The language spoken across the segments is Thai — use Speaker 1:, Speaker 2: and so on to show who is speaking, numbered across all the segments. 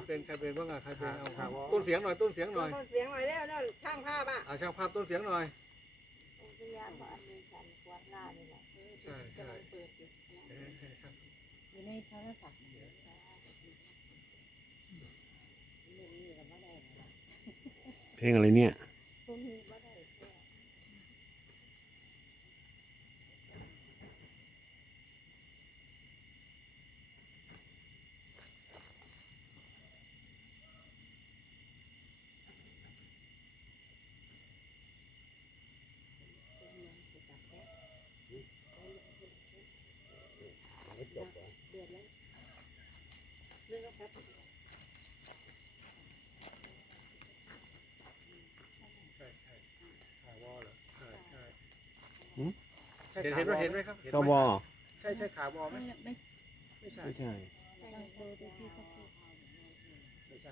Speaker 1: รเป็นใครเป็นบ้างอะใครเป็นเอาครับ ต้นเสียงหน่อยต้นเสียงหน่อย
Speaker 2: ต้นเสียงหน่อยแล้วนั่นช่างภาพอะ
Speaker 1: เอาช่างภาพต้นเสียงหน่อย
Speaker 3: องค์พญาบาลในฉันวัดหน้านี่แหละ
Speaker 1: ใช่ใช่
Speaker 3: กำลังเปิดอยู่
Speaker 1: เอ๊ะใช่ช่าง
Speaker 3: อยู่ในโทรศัพท์นี่นี่ก็ไม่ได้นะ
Speaker 4: เพลงอะไรเนี่ย
Speaker 3: พวกนี้ไม่ได้แค่
Speaker 1: ใช่ใช่ขาวอเหรอใช่ใช่
Speaker 4: หืม
Speaker 1: ใช่เห็นเห็นไหมเห็นไหมครับเห็น
Speaker 4: ก
Speaker 1: ไหม
Speaker 4: ว
Speaker 1: ใช่ใช่ขาวอไหม
Speaker 3: ไม่ไม่
Speaker 1: ไม่ใช่
Speaker 4: ไม่ใช่
Speaker 3: ต้องดูที่ที่เขาพูด
Speaker 1: ไม่ใช่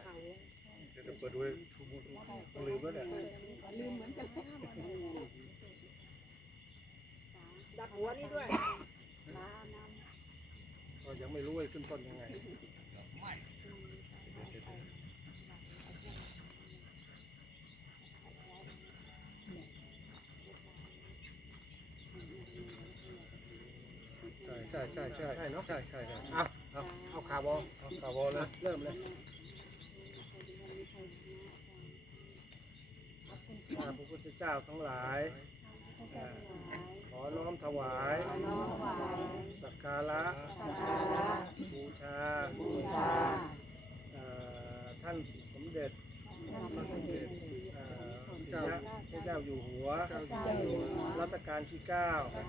Speaker 1: เดี๋ยวต้องเปิดดูให้ทุกคนต้องลืมแล้วเนี่ย
Speaker 3: ลืมเหมือนกัน
Speaker 2: ดักหัวนี่ด้วย
Speaker 1: ก็ยังไม่รู้ว่าขึ้นต้นยังไง ใช่ใช่ใช่ใช่ใช่เนาะใช่ใช่ใช่เอาเอาเอาขาวอเอาขาวอเลยเริ่มเลยข้าพระพุทธเจ้าทั้งหลายอ่าขอน้อมถวายสักการะบูชาเอ่อท่านสมเด็จเอ่อพระพระเจ้าอยู่หัว รัชกาลที่9รั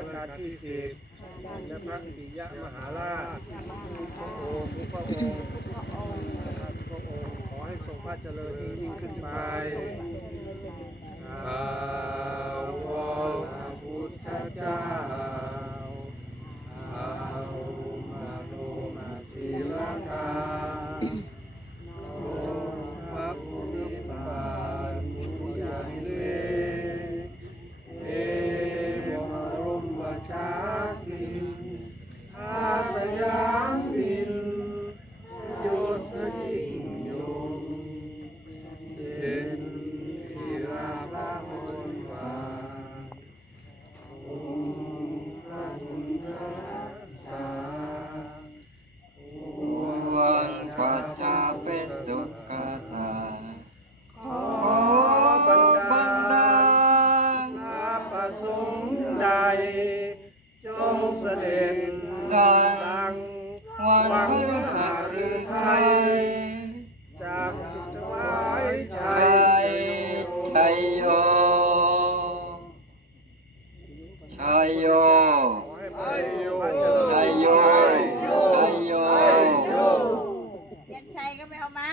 Speaker 1: ชกาลที่10และพระปิยมหาราชพระองค์พระองค์พระองค์ขอให้ทรงพระเจริญยิ่งขึ้นไปอาวะพุทธเจ้า ชัยโย
Speaker 5: ข
Speaker 1: อให้พระโย
Speaker 5: ชัยโยชัยโย
Speaker 2: เทียนชัยก็ไม่เอามา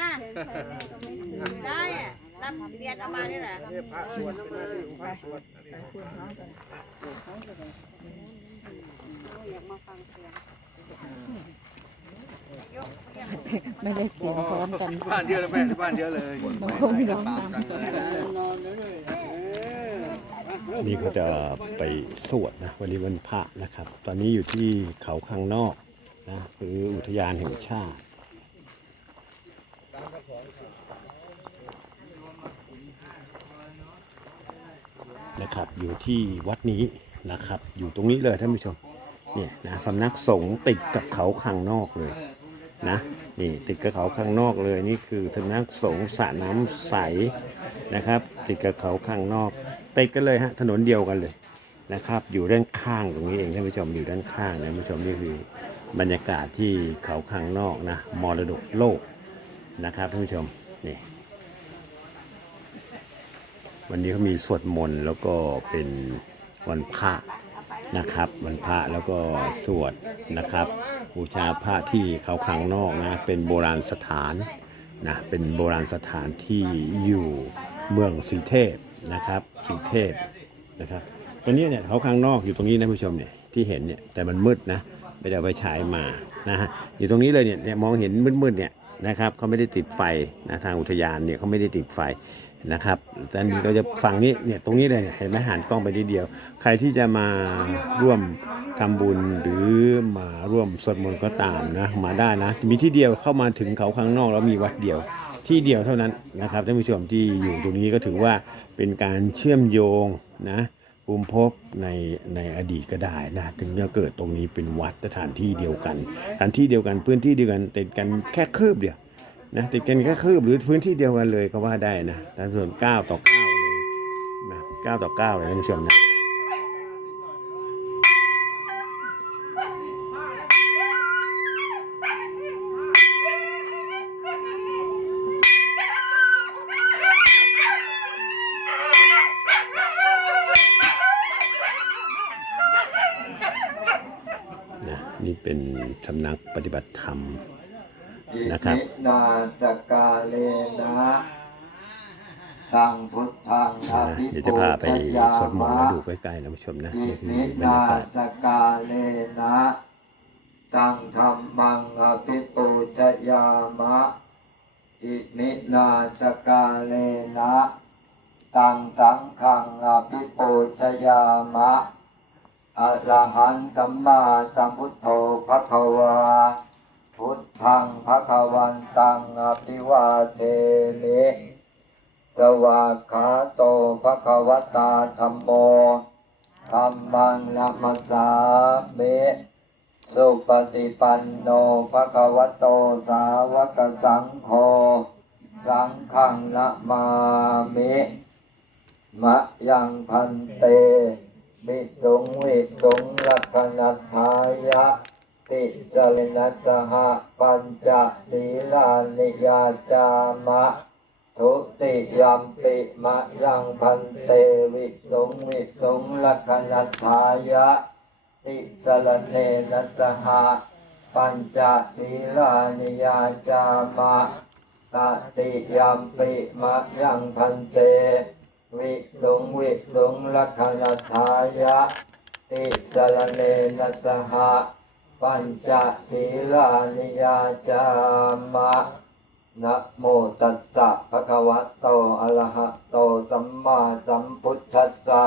Speaker 2: ได้อะรับเทียนเอามานี่แหละ
Speaker 1: เนี่ยพระสวดเป็นหน้าที่ของพระสวด
Speaker 3: อยากมาฟังเสียง
Speaker 6: ไม่ได้เสียงพร้อมกัน
Speaker 1: บ้านเดียวเลยแม่บ้านเดียวเลย
Speaker 6: บางคนร้องตามกั นี่
Speaker 4: เขาจะไปสวดนะวันนี้วันพระนะครับ ตอนนี้อยู่ที่เขาข้างนอกนะหรืออุทยานแห่งชาตินะครับอยู่ที่วัดนี้นะครับ อยู่ตรงนี้เลยท่านผู้ชมเนี่ยนะสำนักสงฆ์ติดกับเขาข้างนอกเลยนะนี่ติดกับเขาข้างนอกเลยนี่คือสำนักสงฆ์สระน้ำใสนะครับ ติดกับเขาข้างนอก ติดกันเลยฮะถนนเดียวกันเลยนะครับ อยู่ด้านข้างตรงนี้เองท่านผู้ชมอยู่ด้านข้างนะท่านผู้ชมนี่คือบรรยากาศที่เขาข้างนอกนะมรดกโลกนะครับท่านผู้ชมนี่วันนี้เขามีสวดมนต์แล้วก็เป็นวันพระนะครับ วันพระแล้วก็สวดนะครับบูชาพระที่เขาขังนอกนะเป็นโบราณสถานนะเป็นโบราณสถานที่อยู่เมืองสีเทพ นะครับสีเทพนะครับตรงนี้เนี่ยเขาขังนอกอยู่ตรงนี้นะผู้ชมเนี่ยที่เห็นเนี่ยแต่มันมืดนะไม่ได้เอาไปฉายมานะฮะอยู่ตรงนี้เลยเนี่ยมองเห็นมืดๆเนี่ยนะครับเขาไม่ได้ติดไฟนะทางอุทยานเนี่ยเขาไม่ได้ติดไฟนะครับแตอนนี้ก็จะฝั่งนี้เนี่ยตรงนี้เลยเนี่ยเห็นไหมหันกล้องไปนิดเดียว ใครที่จะมาร่วมทำบุญหรือมาร่วมสวดมนต์ก็ตามนะมาได้นะ มีที่เดียวเข้ามาถึงเขาข้างนอกแล้วมีวัดเดียว ที่เดียวเท่านั้นนะครับท่านผู้ชมที่อยู่ตรงนี้ก็ถือว่าเป็นการเชื่อมโยงนะภูมิภพในในอดีตก็ได้นะถึงจะเกิดตรงนี้เป็นวัดสถานที่เดียวกันสถานที่เดียวกันพื้นที่เดียวกันติดกันแค่คืบเดียวนะติดกันแค่คืบหรือพื้นที่เดียวกันเลยก็ว่าได้นะท่านผู้ชม9ต่อ9เลยนะ9ต่อ9เลยท่านผู้ชมนะ นะนี่เป็นสำนักปฏิบัติธรรมนะครับ
Speaker 5: อิมินาจกาเลนะสังพุทธังอ
Speaker 4: นะ
Speaker 5: ภิ
Speaker 4: เดี๋ยว
Speaker 5: ปู
Speaker 4: จะพาไป
Speaker 5: ชยา
Speaker 4: สวดมนต์
Speaker 5: มะ
Speaker 4: แล้วดูใกล้ๆนะผู้ชมนะ
Speaker 5: อิ
Speaker 4: นี่คือ
Speaker 5: มิ
Speaker 4: บรร
Speaker 5: นายา
Speaker 4: กาศ
Speaker 5: จกาเลนะตังธรรมังอภิปูชยามะ อิมินาจกาเลนะ ตังสังฆังอภิปูชยามะ อะระหันสัมมาสัมพุทโธภะคะวา พุทธังภะคะวันตังอภิวาเทมิสวากขาโตภะคะวตาธรรมโมธัมมังนัมสสามิสุปฏิปันโนภะคะวโตสาวกสังโฆสังฆังนะมามิมะยังพันเต วิสุงวิสุงลักขณัทายะติสลินัสหะปัญจศีลานิยาจามะทุติยัมปิมะยังพันเตวิสุงวิสุงลักขณัทายะติสลเนนัสหะปัญจศีลานิยาจามะตติยัมปิมะยังพันเต วิสุงวิสุงลักขณทายะ ติสรเนนัสหะปัญจศีลานิยาจามะนะโมตัสสะภะคะวะโตอะระหะโตสัมมาสัมพุทธัสสะ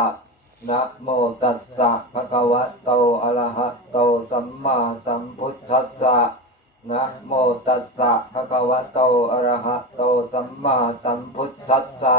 Speaker 5: นะโมตัสสะภะคะวะโตอะระหะโตสัมมาสัมพุทธัสสะนะโมตัสสะภะคะวะโตอะระหะโตสัมมาสัมพุทธัสสะ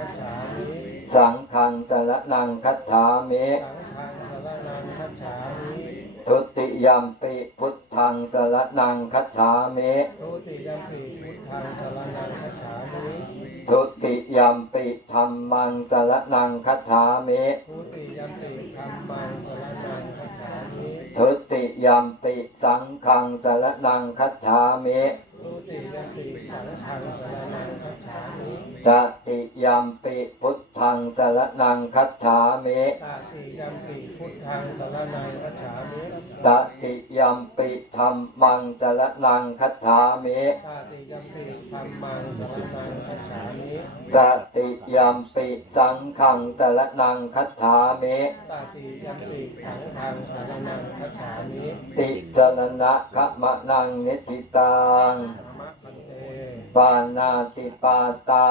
Speaker 7: ัจฉามิ
Speaker 5: สังฆังสรณังคัจฉามิ
Speaker 7: สังฆังสรณังคัจฉามิ
Speaker 5: ทุติยัมปิพุทธังสรณังคัจฉามิ
Speaker 7: ทุติยัมปิพุทธังสรณังคัจฉามิ
Speaker 5: ทุติยัมปิธัมมังสรณังคัจฉามิ
Speaker 7: ทุติยัมปิธัมมังสรณังคัจฉามิ
Speaker 5: ทุติยัมปิสังฆังสรณังคัจฉามิ
Speaker 7: ทุติยัมปิสังฆังสรณังคัจฉามิ
Speaker 5: ตติยัมปิพุทธังสรณังคัจฉามิ
Speaker 7: ตาติยัมปิพุทธังสรณังคัจฉามิ
Speaker 5: ตติยัมปิธัมมังสรณังคัจฉามิ
Speaker 7: ตาติยัมปิธัมมังสรณังคัจฉามิ
Speaker 5: ตติยัมปิสังฆังสรณังคัจฉามิ
Speaker 7: ตาติยัมปิสังฆังสรณังคัจฉามิ
Speaker 5: ติสรณะขมะนังนิติตัง ปานาติปาตา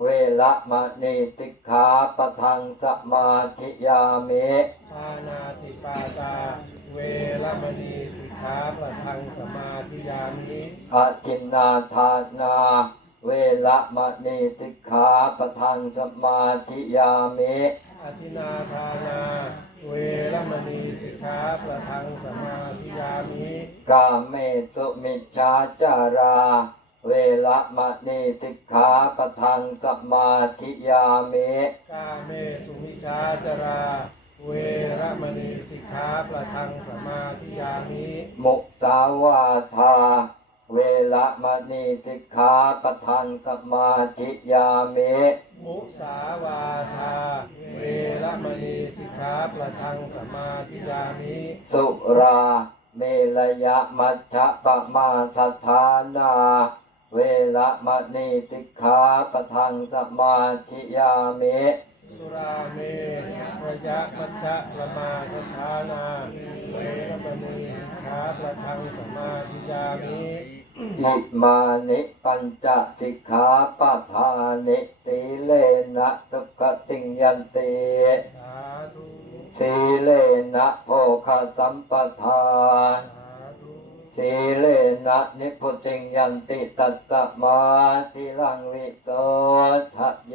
Speaker 5: เวละมะนีติกขาปะทังสมาธิยามิ
Speaker 7: ปานาติปาตา เวรมณีสิกขาประทังสมาธิยามิ
Speaker 5: อาจินนาทานา เวละมะนีติกขาปะทังสมาธิยามิ
Speaker 7: อธินาทานา เวรมณีสิกขาประทังสมาธิยามิ
Speaker 5: กาเมสุมิจฉาจารา เวละมะนีติกขาปะทังสมาธิยามิ
Speaker 7: กาเมสุมิชาจารา เวรมณีสิกขาประทังสมาธิยามิ
Speaker 5: มุสาวาทา เวเวละมณีสิกขาปะทังสมาธิยามิ
Speaker 7: มุสาวาทา เวรมณีสิกขาประทังสมาธิยามิ
Speaker 5: สุรา เมรยะมัชฌะปะมาสัทธานา เวละมณีสิกขาปะทังสมาธิยามิ
Speaker 7: สุราเมระยะมัชฌะประมาทฐานาเวรมณีสิกขาประทังสมาธิยามิ
Speaker 5: อิมานิปัญจสิกขาปะทานิสีเลนะสุขติงยันติ
Speaker 7: สาธุ
Speaker 5: สีเลนะโภคสัมปทา
Speaker 7: สาธุ
Speaker 5: สีเลนะนิพุติงยันติตัสสมาสีลังวิโตทะเย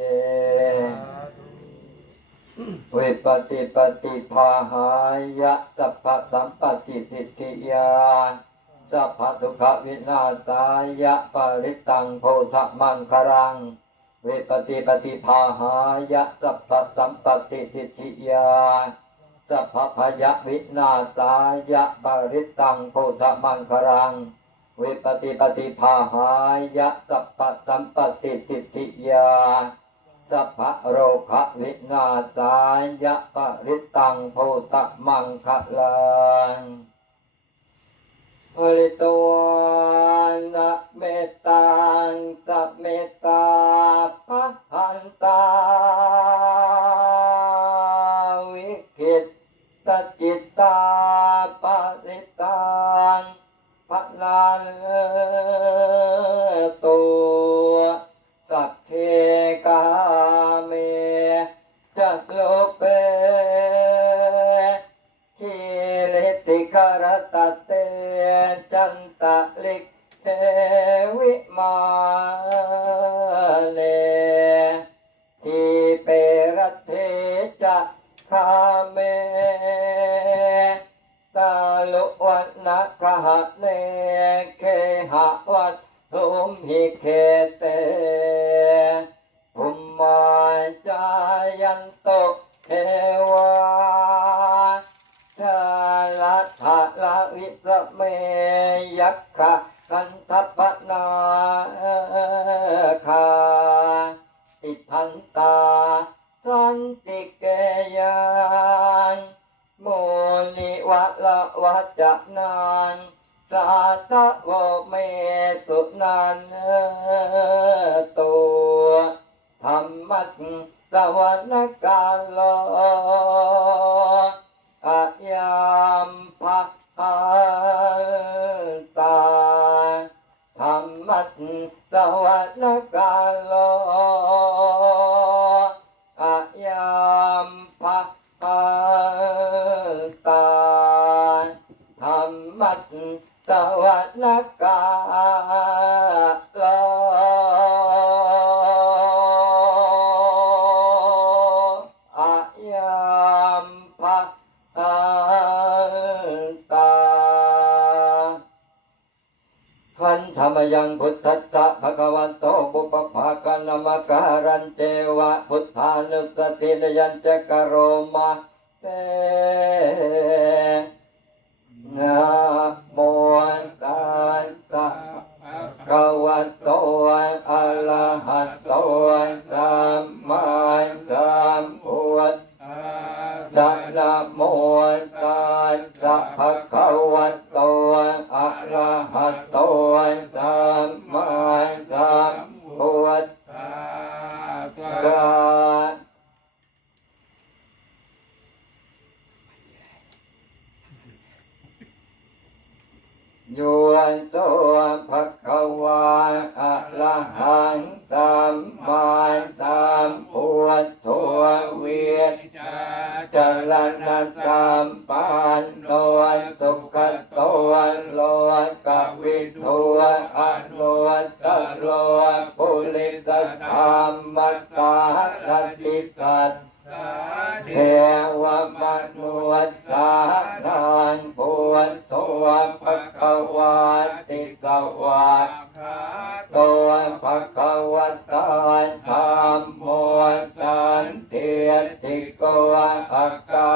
Speaker 5: วิปติปฏิภาหายะสัพพสัมปติสิทธิยาสัพพทุกขวินาศายะปริตังโพธมังครัง วิปติปฏิภาหายะสัพพสัมปติสิทธิยา สัพพพยวินาศายะปริตังโพธมังครังวิปติปฏิภาหายะสัพพสัมปติสิทิยาสัพพโรคะวินาศายะปริตังโพตมังคลังอริตวานะเมตตังสัพเมตตาปะหันตาวิคิต ตจิตตาปะริตังพะลาเลตัวสัพเพกาเมจัตโลเปทิลิติกรตเตจันตะลิกเทวิมาเลทิเปรเทจะคา นนัคหะเลเคหะวัดทุมหิเคเตภุมมาจายันโต นุสตินยัญจกโรมาเตนะโมตัสสะภะคะวะโตอะระหะโตสัมมาสัมพุทธัสสะนะโมตัสสะภะคะวะโตอะระหะโตสัมมาสัมพุทธัสสะ โยนโต โกภะกา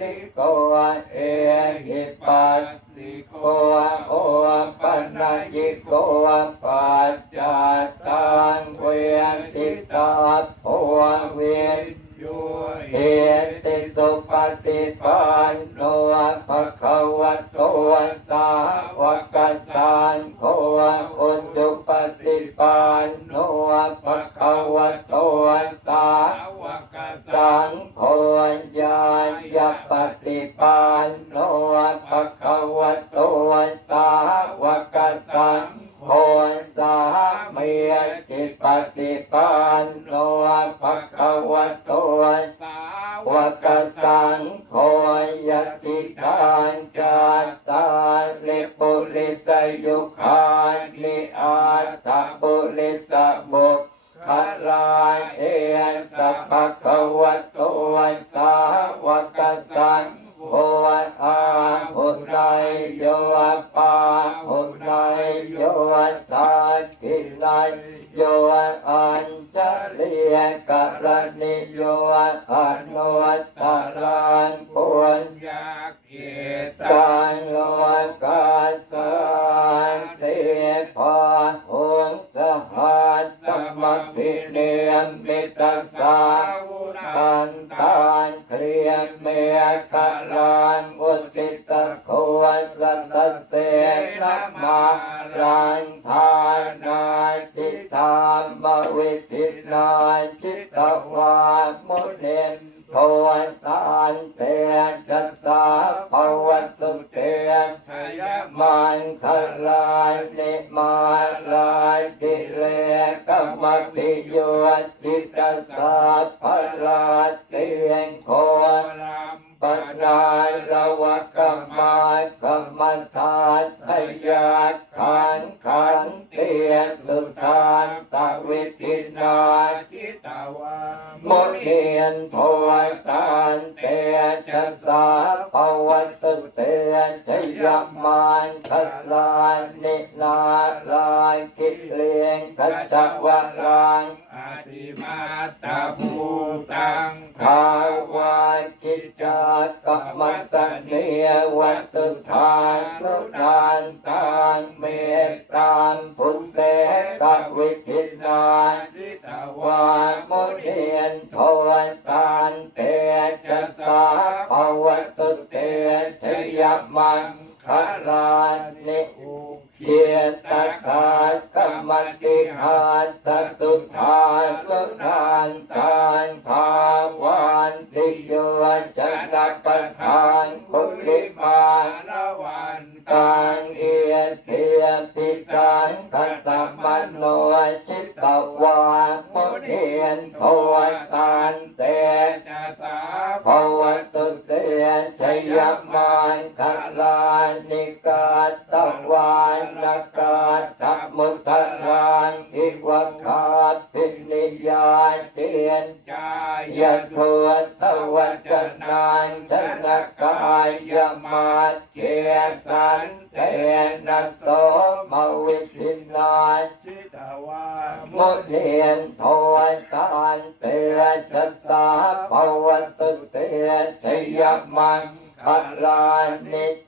Speaker 5: ลิโกเอหิปัสสิโกโอปัญญิโกปัจจตังเวทิตาโพเวยุ เหติสุปฏิปันโนภะคะวะโตสาวกสังโฆอุจุปฏิปันโนภะคะวะโตสาวกสังโฆญาญาปฏิปันโนภะคะวะโตสาวกสังโฆสาเมีจิตปฏิปันโนภะคะวะ รังปุญญาเกตังโลกา เลกรรมปิโยจิตัสาภลาเตียงโคปัญญาละวะกรรมากรรมฐานทยาขันขันเตียสุทานตวิทินาจิตาวามุเนียนโพตานเตจัสสาภวต เตชยมันคลานินาลายกิเลงกัจจวรัง
Speaker 8: อธิมาตาภูตัง
Speaker 5: ภาวากิจจากรรมสเนวัสุทานรุนานตานเมตตานพุทเสตวิทินา
Speaker 8: ทิ ตาวา
Speaker 5: มุเนียนโทนตานเตจัสสาภวตุเตชยมังคลานิ เยตคากรรมติหารตสุทานลุนานตานภาวานติโยจันตปทานภุริมา
Speaker 8: ละวัน
Speaker 5: ตังเอเทียปิสังคัตตมันโนจิตตวามุเนียนโทตา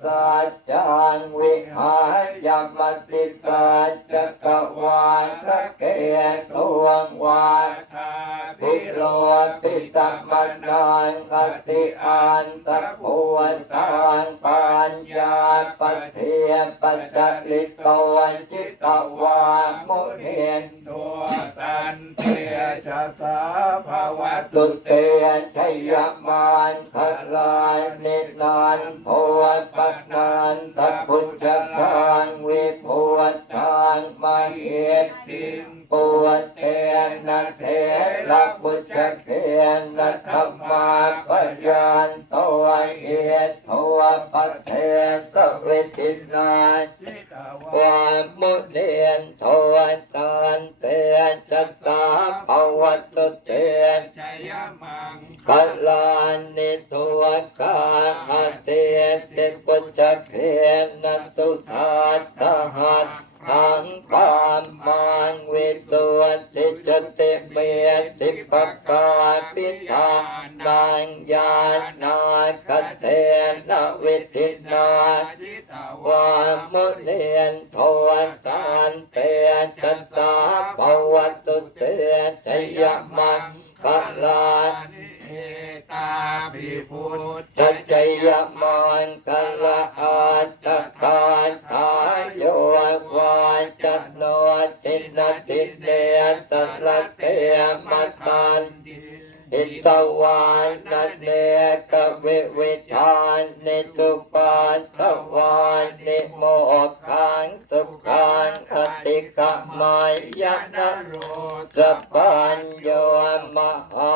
Speaker 8: สัจ
Speaker 5: จางวิหายมติสัจจกวาสเกตัวงวา
Speaker 8: ทา
Speaker 5: ปิโลปิตมนานกติอันตะโพตานปัญญาปเทียปัจจลิโตจิตวามุเนน
Speaker 8: ตัวตันเตชะสาภาวะ
Speaker 5: ตุเตชยมานคลายนินานโพปนันตพุทธทานวิภูทานมาเหต
Speaker 8: ติ
Speaker 5: ปวดเทนะเทระบุจเทนะธรรมาปยาตัวเอตัวปเทสเวทินา
Speaker 8: ทิตาวา
Speaker 5: มุเนียนโทนตานเตจัสสาภวตุเต
Speaker 8: ชัยมัง
Speaker 5: กลา นิตัวกาเตติปุจเทนะสุทาตหัตทังปามมังวิสุทธิจติเมติปกาปิทานังญานาคเทนวิทินาจิตวามุเนนโทตานเตจัสสาภวตุเตชยมัง มังคลาอัตตะคาทายโยวาจตโนตินาติเนสัสละเตมตันอิตวานนันเนกวิวิชานนิทุปาทวานนิโมขังสุขังคติกามายนะ
Speaker 8: โร
Speaker 5: สปัญโยมหา